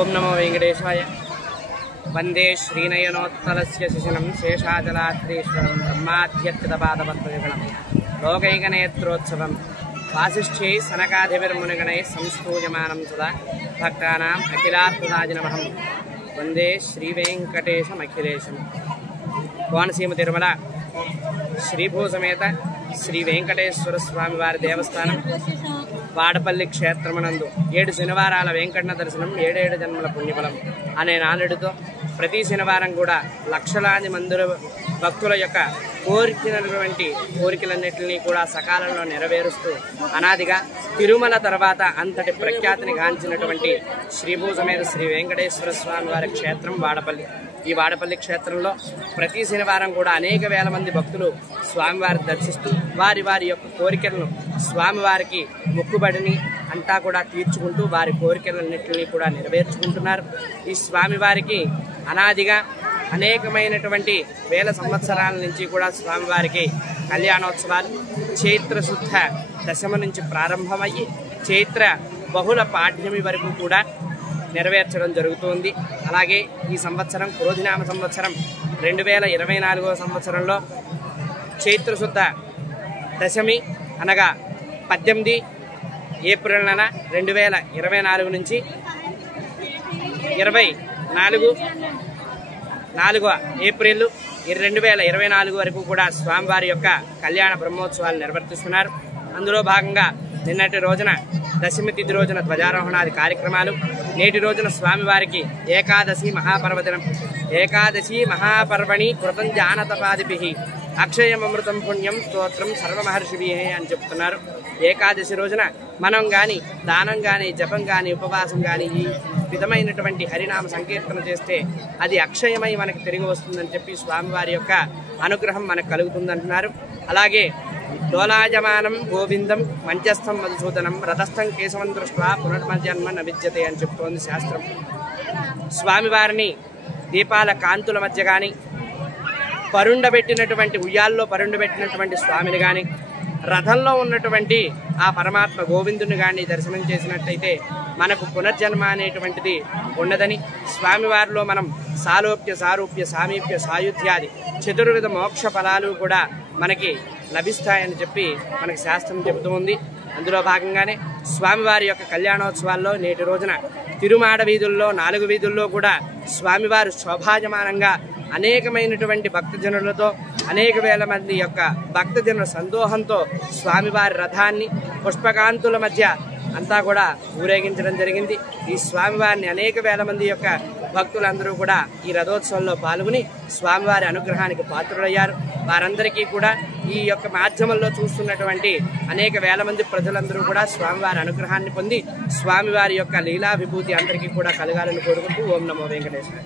ఓం నమో వెంకటేశాయ. వందే శ్రీనయనోత్తలస్య శిశనం శేషాచలాద్రీశ్వరం బ్రహ్మాధ్యత్యపాదపద్మయుగణం లోకైకనేత్రోత్సవం వాసిష్ఠ్యై సనకాధిపర్మునిగణై సంస్తూయమానం సదా భక్తానాం అఖిలార్థదాజినమహం వందే శ్రీవేంకటేశమఖిలేశం. కోనసీమ తిరుమల శ్రీభూసమేత శ్రీ వెంకటేశ్వర స్వామి వారి దేవస్థానం వాడపల్లి క్షేత్రమనందు 7 శనివారాల వెంకన్న దర్శనం 7 జన్మల పుణ్యఫలం అనే నానుడితో ప్రతి శనివారం కూడా లక్షలాది మంది భక్తుల యొక్క కోరికలన్నింటినీ కూడా సకాలంలో నెరవేరుస్తూ అనాదిగా తిరుమల తర్వాత అంతటి ప్రఖ్యాతిని గాంచినటువంటి శ్రీభూసమేత శ్రీ వెంకటేశ్వర స్వామి వారి క్షేత్రం వాడపల్లి. ఈ వాడపల్లి క్షేత్రంలో ప్రతి శనివారం కూడా అనేక వేల మంది భక్తులు స్వామివారిని దర్శిస్తూ వారి వారి యొక్క కోరికలను స్వామివారికి మొక్కుబడిని అంతా కూడా తీర్చుకుంటూ వారి కోరికలన్నింటినీ కూడా నెరవేర్చుకుంటున్నారు. ఈ స్వామివారికి అనాదిగా అనేకమైనటువంటి వేల సంవత్సరాల నుంచి కూడా స్వామివారికి కళ్యాణోత్సవాలు చైత్ర శుద్ధ దశమ నుంచి ప్రారంభమయ్యి చైత్ర బహుళ పాఠ్యమి వరకు కూడా నెరవేర్చడం జరుగుతుంది. అలాగే ఈ సంవత్సరం క్రోధినామ సంవత్సరం 2024వ సంవత్సరంలో చైత్రశుద్ధ దశమి అనగా 18 ఏప్రిల్ 2024 నుంచి 4వ ఏప్రిల్ 2024 వరకు కూడా స్వామివారి యొక్క కళ్యాణ బ్రహ్మోత్సవాలు నిర్వర్తిస్తున్నారు. అందులో భాగంగా నిన్నటి రోజున దశమి తిథి రోజున ధ్వజారోహణాది కార్యక్రమాలు, నేటి రోజున స్వామివారికి ఏకాదశి మహాపర్వదినం. ఏకాదశి మహాపర్వణి కృతం జానతపాదిభి అక్షయమృతం పుణ్యం స్తోత్రం సర్వమహర్షిభి అని చెప్తున్నారు. ఏకాదశి రోజున మనం కానీ దానం కానీ జపం కానీ ఉపవాసం కానీ ఈ విధమైనటువంటి హరినామ సంకీర్తన చేస్తే అది అక్షయమై మనకు తిరిగి వస్తుందని చెప్పి స్వామివారి యొక్క అనుగ్రహం మనకు కలుగుతుందంటున్నారు. అలాగే డోలాజమానం గోవిందం మంచస్థం మధుసూదనం రథస్థం కేశవం దృష్ట్యా పునర్జన్మ నవిద్యతే అని చెప్తోంది శాస్త్రం. స్వామివారిని దీపాల కాంతుల మధ్య కానీ పరుండబెట్టినటువంటి ఉయ్యాల్లో పరుండబెట్టినటువంటి స్వామిని కానీ రథంలో ఉన్నటువంటి ఆ పరమాత్మ గోవిందుని కానీ దర్శనం చేసినట్టయితే మనకు పునర్జన్మ అనేటువంటిది ఉండదని, స్వామివారిలో మనం సాలోప్య సారూప్య సామీప్య సాయుధ్యాది చతుర్విధ మోక్ష ఫలాలు కూడా మనకి లభిస్తాయని చెప్పి మనకి శాస్త్రం చెబుతూ ఉంది. అందులో భాగంగానే స్వామివారి యొక్క కళ్యాణోత్సవాల్లో నేటి రోజున తిరుమాడ వీధుల్లో 4 వీధుల్లో కూడా స్వామివారు శోభాయమానంగా అనేకమైనటువంటి భక్తజనులతో అనేక వేల మంది యొక్క భక్తజనుల సందోహంతో స్వామివారి రథాన్ని పుష్పకాంతుల మధ్య అంతా కూడా ఊరేగించడం జరిగింది. ఈ స్వామివారిని అనేక వేల మంది యొక్క భక్తులందరూ కూడా ఈ రథోత్సవంలో పాల్గొని స్వామివారి అనుగ్రహానికి పాత్రులయ్యారు. వారందరికీ కూడా ఈ యొక్క మాధ్యమంలో చూస్తున్నటువంటి అనేక వేల మంది ప్రజలందరూ కూడా స్వామివారి అనుగ్రహాన్ని పొంది స్వామివారి యొక్క లీలా విభూతి అందరికీ కూడా కలగాలని కోరుకుంటూ ఓం నమో వెంకటేశ్వర.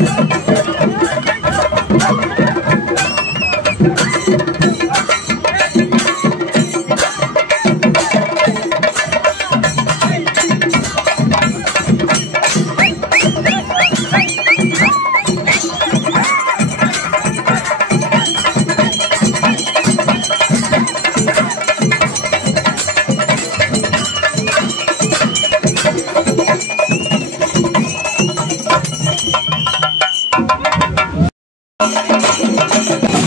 Thank you.